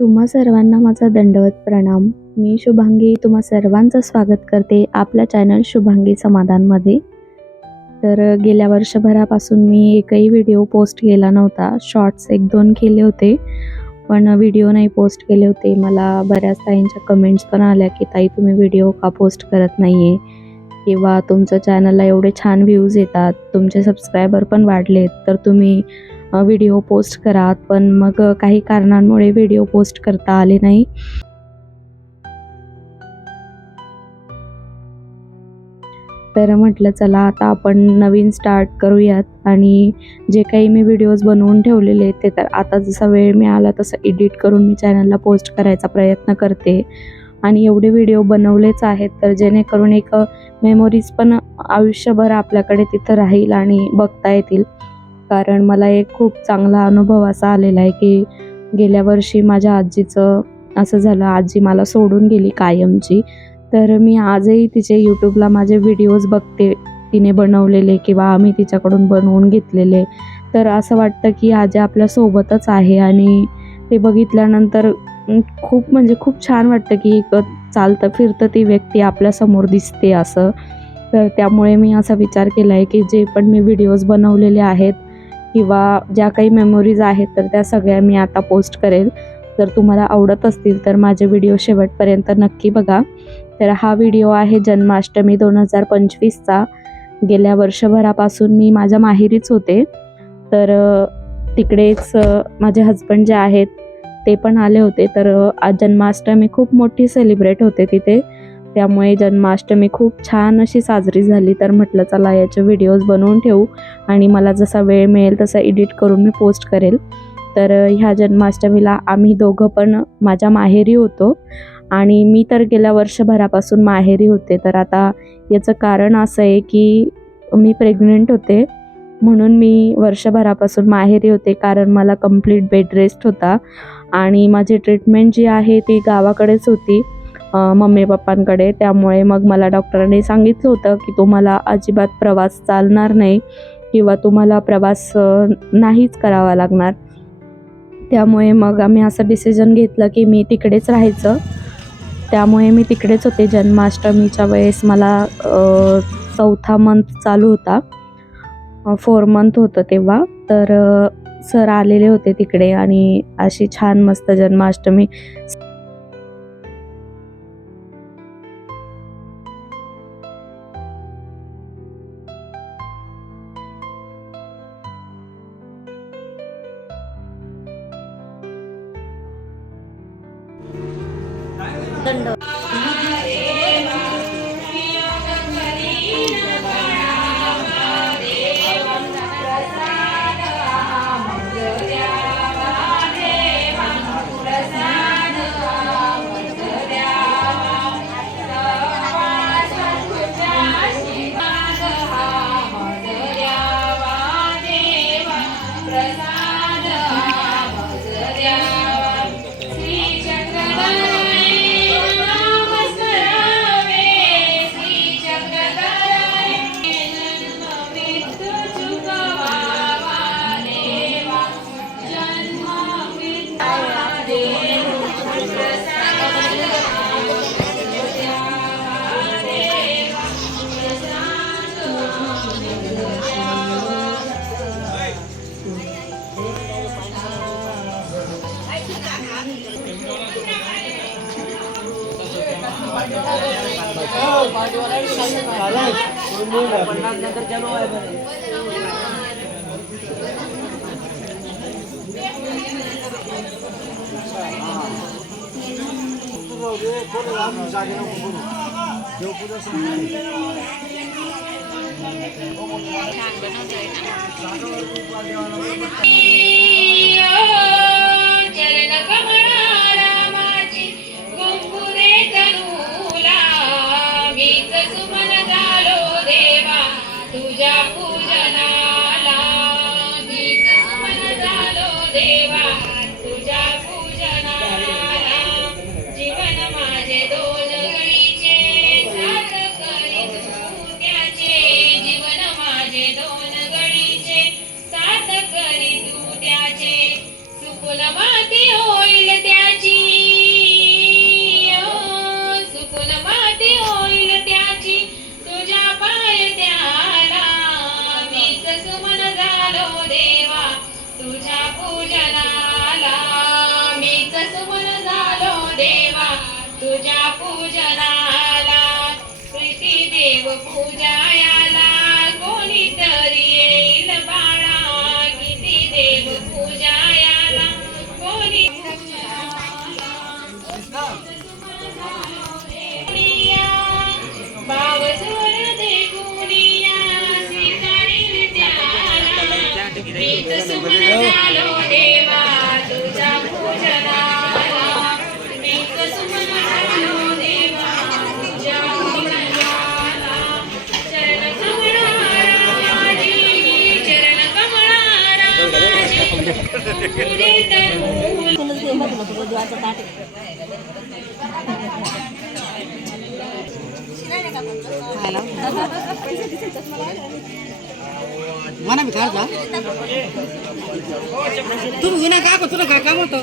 तुम्हा सर्वांना माझा दंडवत प्रणाम. मी शुभांगी तुम्हा सर्वांचं स्वागत करते आपल्या चॅनल शुभांगी समाधानमध्ये. तर गेल्या वर्षभरापासून मी एकही व्हिडिओ पोस्ट केला नव्हता. शॉर्ट्स 1-2 केले होते, पण व्हिडिओ नाही पोस्ट केले होते. मला बऱ्याच ताईंच्या कमेंट्स पण आल्या की ताई तुम्ही व्हिडिओ का पोस्ट करत नाही आहे, किंवा तुमचं चॅनलला एवढे छान व्ह्यूज येतात, तुमचे सबस्क्रायबर पण वाढलेत, तर तुम्ही व्हिडिओ पोस्ट करा. पण मग काही कारणांमुळे व्हिडिओ पोस्ट करता आले नाही. तर म्हटलं चला आता आपण नवीन स्टार्ट करूयात आणि जे काही मी व्हिडिओज बनवून ठेवलेले ते तर आता जसा वेळ मिळाला तसं एडिट करून मी चॅनलला पोस्ट करायचा प्रयत्न करते. आणि एवढे व्हिडिओ बनवलेच आहेत तर जेणेकरून एक मेमोरीज पण आयुष्यभर आपल्याकडे तिथं राहील आणि बघता येतील. कारण मला एक खूप चांगला अनुभव असा आलेला आहे की गेल्या वर्षी माझ्या आजीचं असं झालं, आजी मला सोडून गेली कायमची. तर मी आजही तिचे यूट्यूबला माझे व्हिडिओज बघते, तिने बनवलेले किंवा आम्ही तिच्याकडून बनवून घेतलेले. तर असं वाटतं की आजी आपल्यासोबतच आहे आणि ते बघितल्यानंतर खूप छान वाटतं की एक चालतं फिरतं ती व्यक्ती आपल्यासमोर दिसते असं. तर त्यामुळे मी असा विचार केला आहे की जे पण मी व्हिडिओज बनवलेले आहेत किंवा ज्या काही मेमोरीज आहेत तर त्या सगळ्या मी आता पोस्ट करेल. जर तुम्हाला आवडत असतील तर माझे व्हिडिओ शेवटपर्यंत नक्की बघा. तर हा व्हिडिओ आहे जन्माष्टमी 2025चा. गेल्या वर्षभरापासून मी माझ्या माहेरीच होते. तर तिकडेच माझे हजबंड जे आहेत ते पण आले होते. तर आज जन्माष्टमी खूप मोठी सेलिब्रेट होते तिथे. त्यामुळे जन्माष्टमी खूप छान अशी साजरी झाली. तर म्हटलं चला याचे व्हिडिओज बनवून ठेवू आणि मला जसा वेळ मिळेल तसा एडिट करून मी पोस्ट करेल. तर ह्या जन्माष्टमीला आम्ही दोघं पण माझ्या माहेरी होतो आणि मी तर गेल्या वर्षभरापासून माहेरी होते. तर आता याचं कारण असं आहे की मी प्रेग्नंट होते, म्हणून मी वर्षभरापासून माहेरी होते. कारण मला कंप्लीट बेड रेस्ट होता आणि माझी ट्रीटमेंट जी आहे ती गावाकडेच होती, मम्मी पप्पांकडे. त्यामुळे मग मला डॉक्टरांनी सांगितलं होतं की तुम्हाला अजिबात प्रवास चालणार नाही किंवा तुम्हाला प्रवास नाहीच करावा लागणार. त्यामुळे मग आम्ही असं डिसिजन घेतलं की मी तिकडेच राहायचं. त्यामुळे मी तिकडेच होते. जन्माष्टमीच्या वेळेस मला 4था मंथ चालू होता, 4 मंथ होतं तेव्हा. तर सर आलेले होते तिकडे आणि अशी छान मस्त जन्माष्टमी दंड पूजायाला कोणीतरी येईल बाळा किती देव पूजायाला कोणी बावजोर देखुनिया स्वीकारील त्याला मीच सुमन झालो देवा तुझ्या पूजनाला मीच सुमन झालो देवा तुझ्या पूजनाला चरण कमळारा माझी चरण कमळारा माझी उदित फूल मना मी खायला तुम्ही विना का तुला काय काम होतं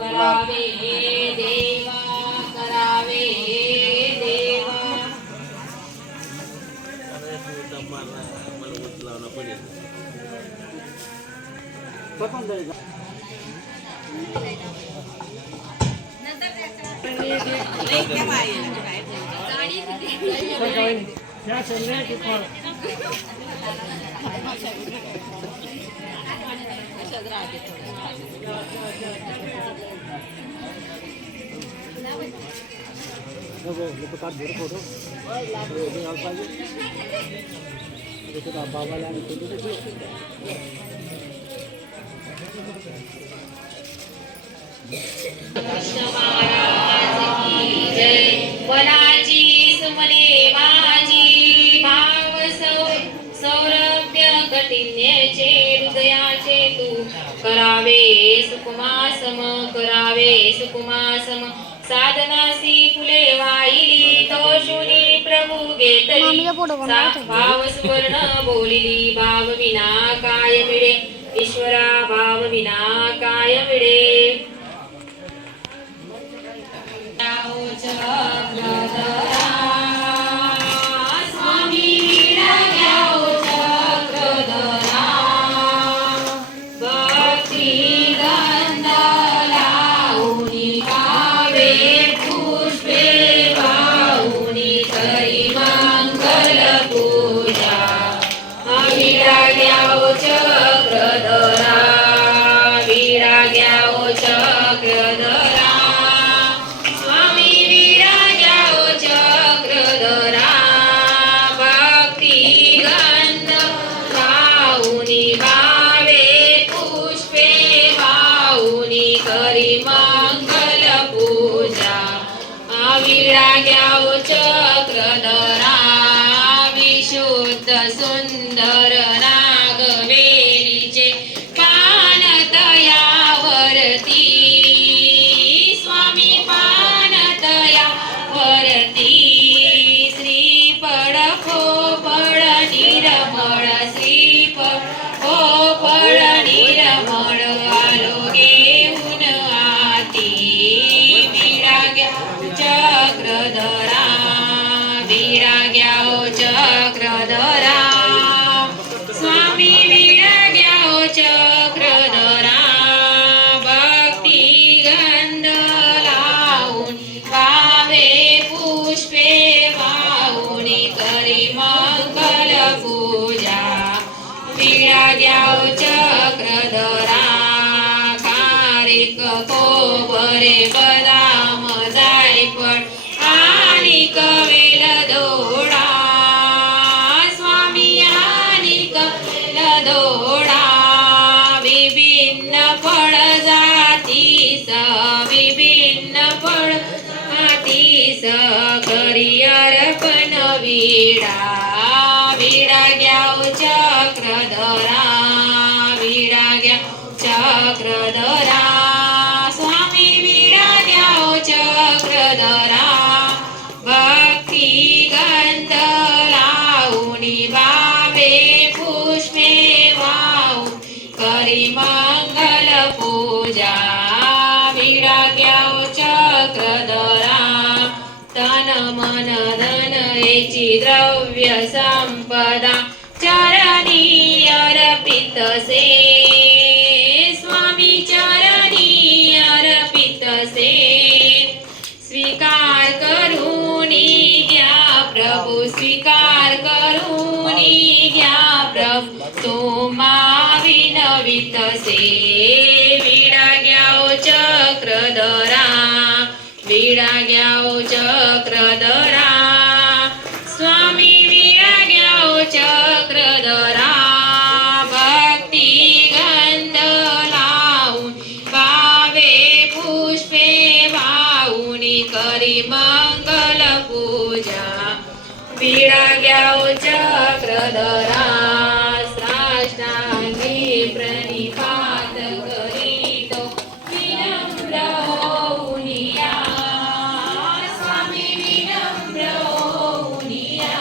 करावे देवा करावे देवा वनाची सुमने माझी भाव सौरभ्य कठिन्याचे हृदयाचे तू करावे सुकुमासम करावे सुकुमासम साधनासी फुले वाहिली तोषुनी प्रभू घेतली भाव सुवर्ण बोलिली भाव विना काय मिळे ईश्वरा भाव विना काय मिळे चक्रधरा विशुद्ध सुंदर नागवेलीचे पान तयावरती स्वामी पान तयावरती श्रीफळ खोपळ निर्मळ श्रीफळ खोपळ निर्मळ आलो घेऊन आती विराग्या चक्रधरा चक्रधरा स्वामी विराग्या चक्रधरा भक्ती गंध लावून भावे पुष्पे वाहून करी मंगल पूजा विराग्या चक्रधरा खारीक कोबरे बदाम जाय दोडा स्वामी आणि दोडा विभिन्न फळ जातीस विभिन्न फळ जातीस करी अर्पण विडा विडा घ्याव चक्रधरा विडा घ्याव चक्रधरा स्वामी विडा घ्याव चक्रधरा भक्ती गंध लावूनी बावे पुष्पे वाहू करी मंगल पूजा विडा घ्याव चक्रधरा तन मन धन याची द्रव्य संपदा चरणी अर्पित से स्वामी चरणी अर्पित से स्वीकार करून घ्या प्रभू स्वीकार करून घ्या प्रभू तुम्हा विनवित से विडा घ्याव चक्रधरा विडा घ्याव चक्रधरा स्वामी विडा घ्याव चक्रधरा भक्ती गंध लावून बावे पुष्पे वाहून करी मंगल पूजा विडा घ्याव चक्रधरा साष्टांगी प्रणिपात करीतो विनम्र होऊन या स्वामी विनम्र होऊन या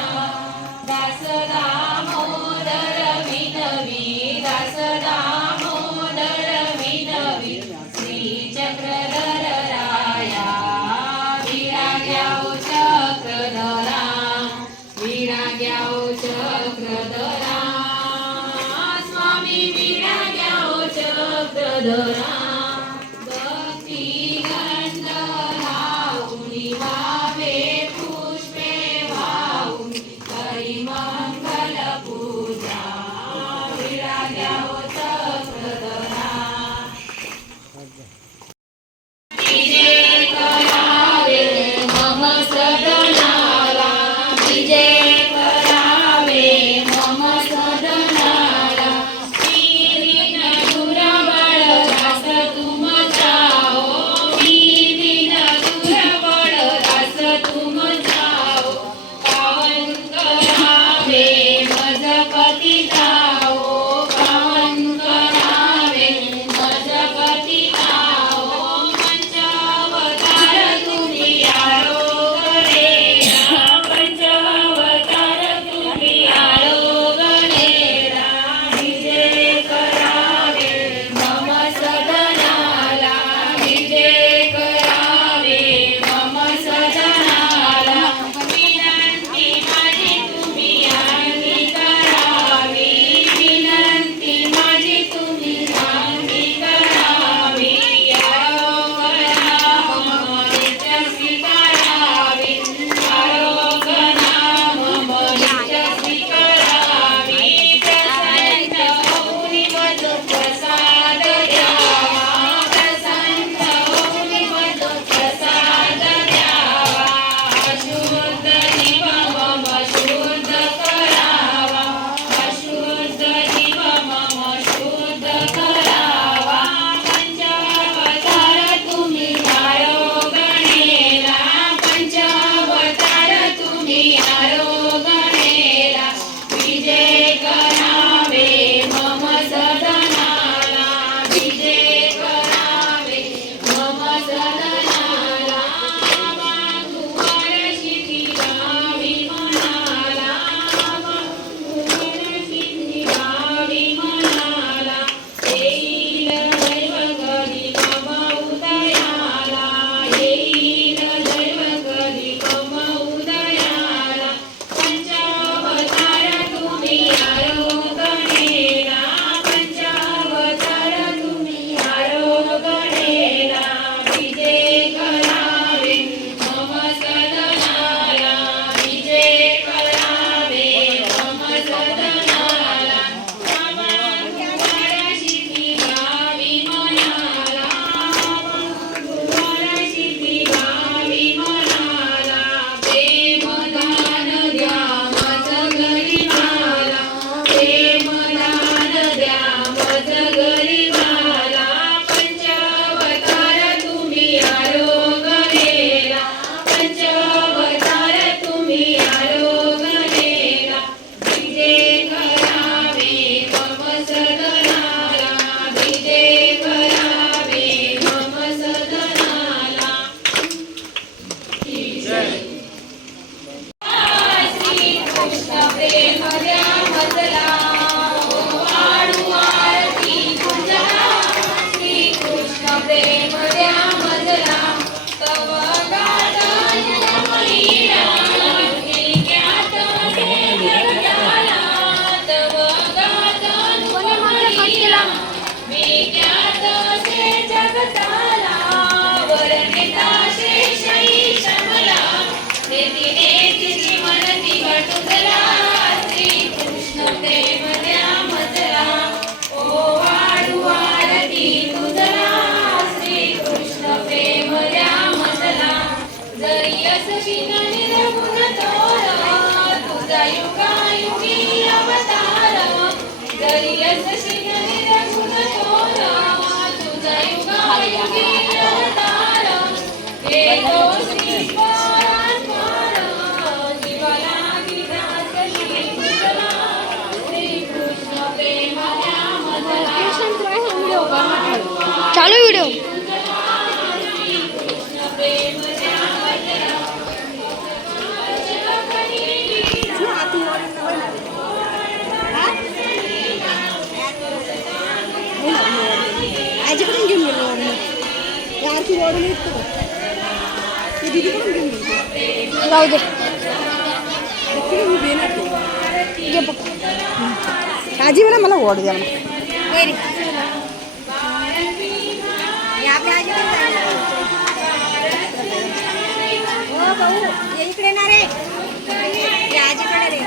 दास दामोदर विनवी दास दामोदर विनवी श्री चक्रधर राया विडा घ्याव चक्रधरा विडा घ्याव चक्रधरा स्वामी विडा घ्याव चक्रधरा भक्ती गंध लावून वावे पुष्पे वाहून करी मंगल पूजा विडा घ्याव चक्रधरा विजय करावे मम सदनाला विजय करावे मम सदनाला वीरीन दुर्बळ दास व्हिडिओ. आजीकडून घेऊन गेलो आरती ओढून येतो ते दीदीकडून घेऊन गेलो जाऊ दे. उभी येणार घे बघ. आजी म्हणा मला ओढ द्या इकडे ना रे आजीकडे रे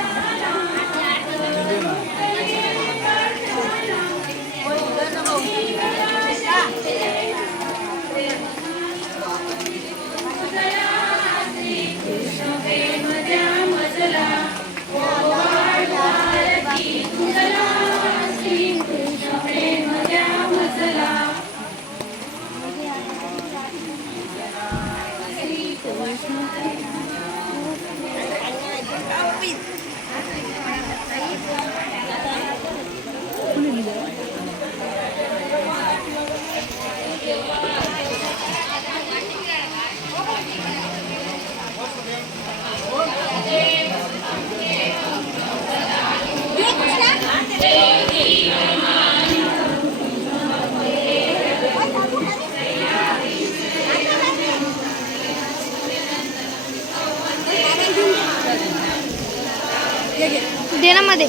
दे ना मध्ये.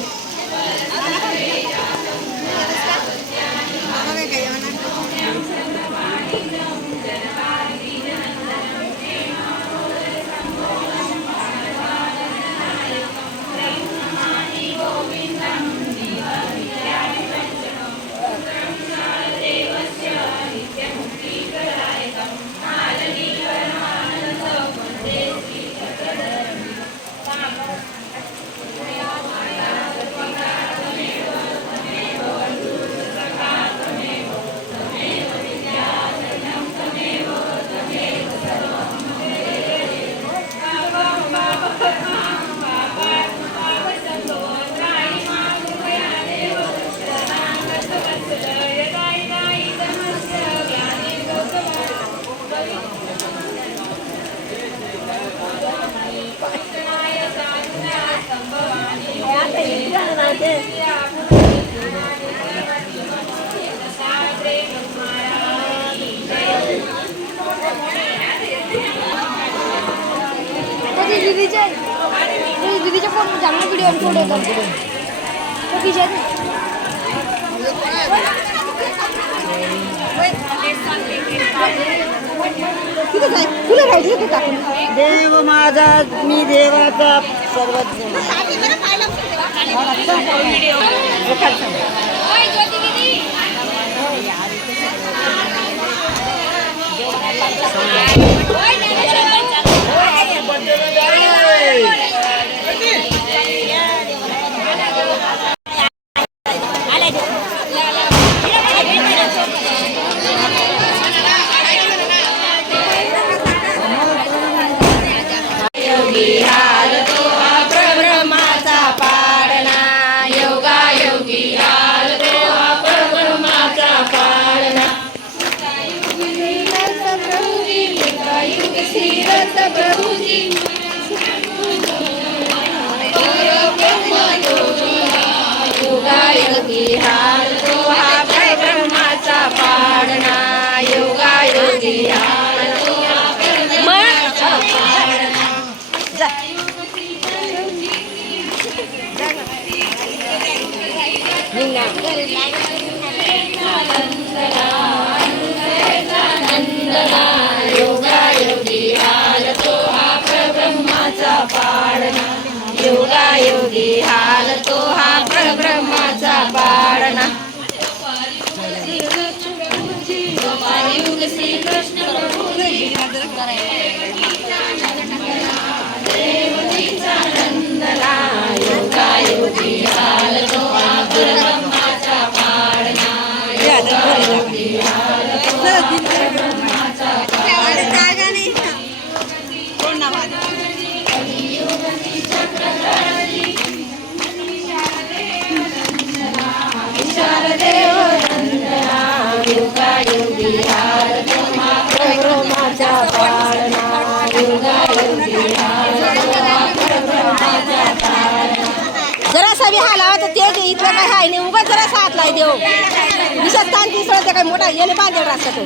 दीदीच्या फोन चांगला व्हिडिओ अपलोड होता. देव माझा मी देवाचा सर्वज्ञ योगी हाल तो हा परब्रह्माचा पाळणा. युग श्री कृष्ण देवकीचा नंदला योगा योगी हाल तो हा परब्रह्माचा पाळणा. योगी हाल तो हा परब्रह्माचा पाळणा. देव नंदना योगा योगी कसा बी हा लावा तर ते इथलं काय आहे नाही उगाच जरा साथ लाई देऊ दिसत ताण दिसत ते काय मोठा येले बांधेल रास्ता तो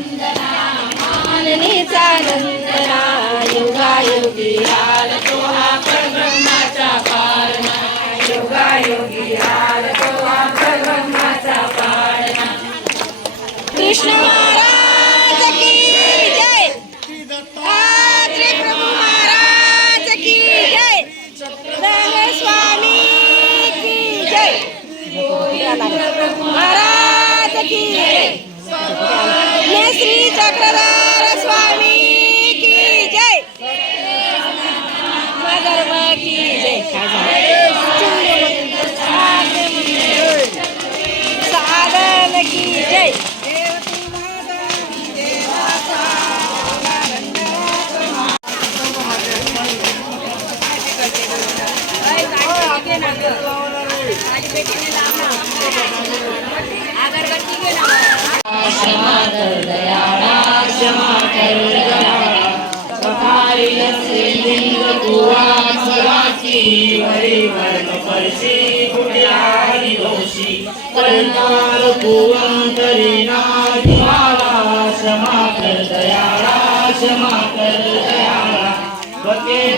कृष्ण महाराज की जय श्री प्रभु महाराज की जय स्वामी की जय महाराज की जय श्री चक्रधर स्वामी की जय मगर्भ की जय साधन की जय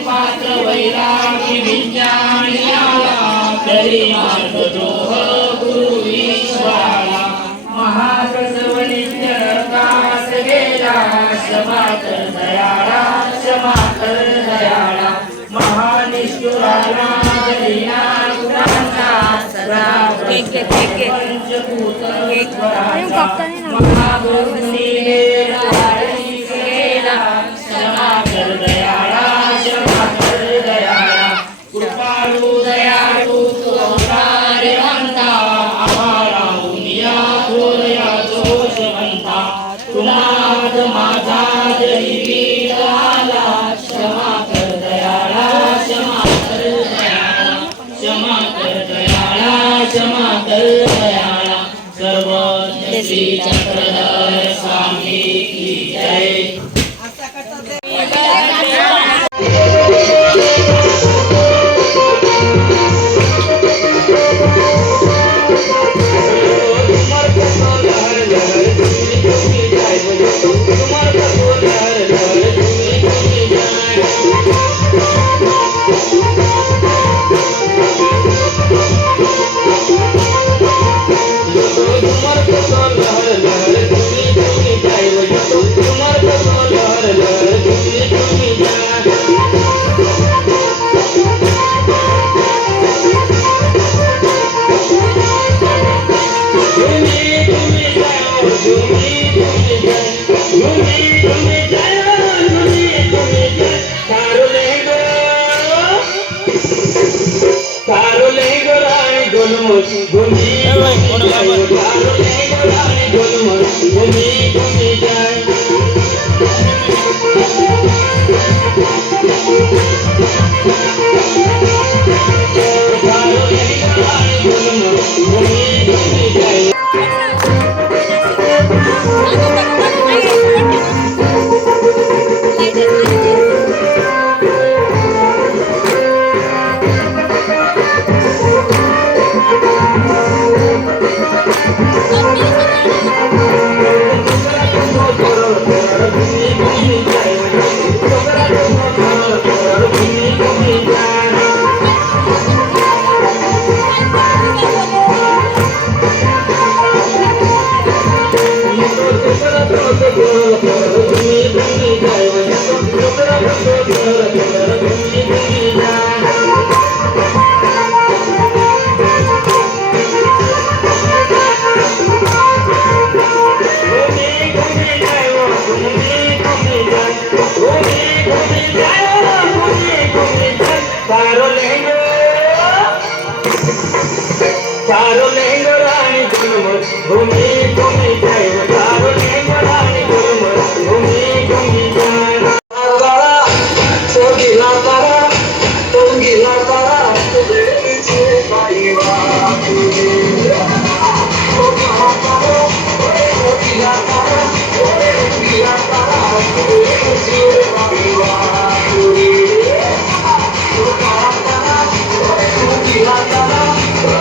पात्र वैरागी विज्ञानियाला तरी मार्ग द्रोह गुरु ईश्वराला महाप्रसवनित्य कास गेला क्षमा कर दयाळा क्षमा कर दयाळा महानिष्ठुराला जरीना गुणांचा सदा पंचभूत महागुरुनीले लाळी गेला क्षमा कर दयाळा क्षमा कर दयाळा कृपाळू दयाळू तू अवतारे म्हणता आम्हाला उनिया थोरया दोषवंता तुनाद माझा जरी वीर आला क्षमा कर दयाळा क्षमा कर दयाळा क्षमा कर दयाळा क्षमा कर दयाळा सर्वज्ञ श्री चक्रधर स्वामी की जय. Thank you.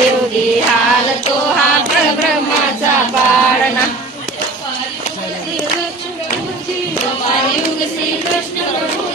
योगी हालतो हा परब्रह्माचा पाळणा युग श्री कृष्ण प्रभू